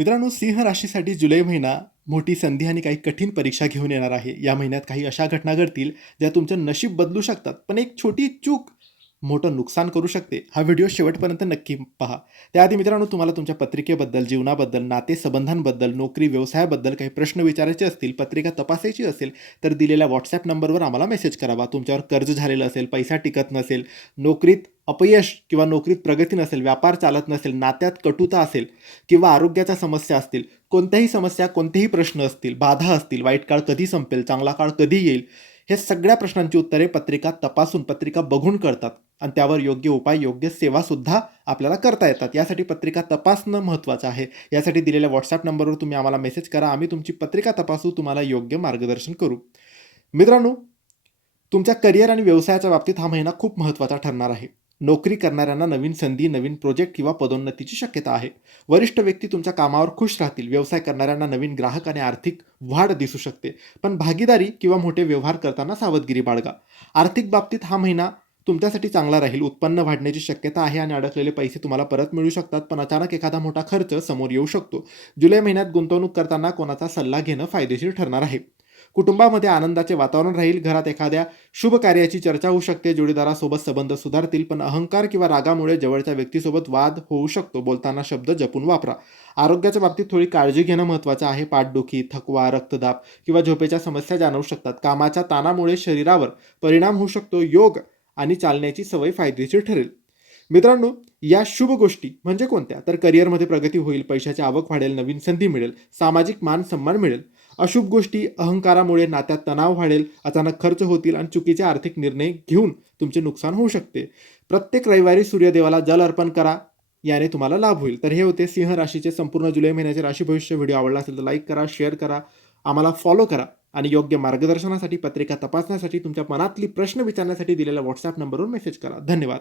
मित्रांनो, सिंह राशीसाठी जुलै महिना मोठी संधी आणि काही कठीण परीक्षा घेऊन येणार आहे. या महिन्यात काही अशा घटना घडतील ज्या तुमचं नशीब बदलू शकतात, पण एक छोटी चूक मोठं नुकसान करू शकते. हा व्हिडिओ शेवटपर्यंत नक्की पहा. त्याआधी मित्रांनो, तुम्हाला तुमच्या पत्रिकेबद्दल, जीवनाबद्दल, नातेसंबंधांबद्दल, नोकरी, व्यवसायाबद्दल काही प्रश्न विचारायचे असतील, पत्रिका तपासायची असेल, तर दिलेल्या WhatsApp नंबरवर आम्हाला मेसेज करावा. तुमच्यावर कर्ज झालेलं असेल, पैसा टिकत नसेल, नोकरीत अपयश किंवा नोकरीत प्रगती नसेल, व्यापार चालत नसेल, नात्यात कटुता असेल किंवा आरोग्याच्या समस्या असतील, कोणत्याही समस्या, कोणतेही प्रश्न असतील, बाधा असतील, वाईट काळ कधी संपेल, चांगला काळ कधी येईल, हे सगळ्या प्रश्नांची उत्तरे पत्रिका तपासून, पत्रिका बघून कळतात आणि त्यावर योग्य उपाय, योग्य सेवासुद्धा आपल्याला करता येतात. यासाठी पत्रिका तपासणं महत्त्वाचं आहे. यासाठी दिलेल्या WhatsApp नंबरवर तुम्ही आम्हाला मेसेज करा. आम्ही तुमची पत्रिका तपासू, तुम्हाला योग्य मार्गदर्शन करू. मित्रांनो, तुमच्या करिअर आणि व्यवसायाच्या बाबतीत हा महिना खूप महत्त्वाचा ठरणार आहे. नोकरी करणाऱ्यांना नवीन संधी, नवीन प्रोजेक्ट किंवा पदोन्नतीची शक्यता आहे. वरिष्ठ व्यक्ती तुमच्या कामावर खुश राहतील. व्यवसाय करणाऱ्यांना नवीन ग्राहक आणि आर्थिक वाढ दिसू शकते. पण भागीदारी किंवा मोठे व्यवहार करताना सावधगिरी बाळगा. आर्थिक बाबतीत हा महिना तुमच्यासाठी चांगला राहील. उत्पन्न वाढण्याची शक्यता आहे आणि अडकलेले पैसे तुम्हाला परत मिळू शकतात, पण अचानक एखादा मोठा खर्च समोर येऊ शकतो. जुलै महिन्यात गुंतवणूक करताना कोणाचा सल्ला घेणं फायदेशीर ठरणार आहे. कुटुंबामध्ये आनंदाचे वातावरण राहील. घरात एखाद्या शुभ कार्याची चर्चा होऊ शकते. जोडीदारासोबत संबंध सुधारतील, पण अहंकार किंवा रागामुळे जवळच्या व्यक्तीसोबत वाद होऊ शकतो. बोलताना शब्द जपून वापरा. आरोग्याच्या बाबतीत थोडी काळजी घेणं महत्त्वाचं आहे. पाठदुखी, थकवा, रक्तदाब किंवा झोपेच्या समस्या जाणवू शकतात. कामाच्या ताणामुळे शरीरावर परिणाम होऊ शकतो. योग आणि चालण्याची सवय फायदेशीर ठरेल. मित्रांनो, या शुभ गोष्टी म्हणजे कोणत्या? तर करिअरमध्ये प्रगती होईल, पैशाची आवक वाढेल, नवीन संधी मिळेल, सामाजिक मान सन्मान मिळेल. अशुभ गोष्टी अहंकारामुळे नात्यात तणाव वाढेल, अचानक खर्च होतील आणि चुकीचे आर्थिक निर्णय घेऊन तुमचे नुकसान होऊ शकते. प्रत्येक रविवारी सूर्यदेवाला जल अर्पण करा, याने तुम्हाला लाभ होईल. तर हे होते सिंह राशीचे संपूर्ण जुलै महिन्याचे राशी भविष्य. व्हिडिओ आवडला असेल तर लाईक करा, शेअर करा, आम्हाला फॉलो करा आणि योग्य मार्गदर्शनासाठी, पत्रिका तपासण्यासाठी, तुमच्या मनातली प्रश्न विचारण्यासाठी दिलेल्या WhatsApp नंबरवर मेसेज करा. धन्यवाद.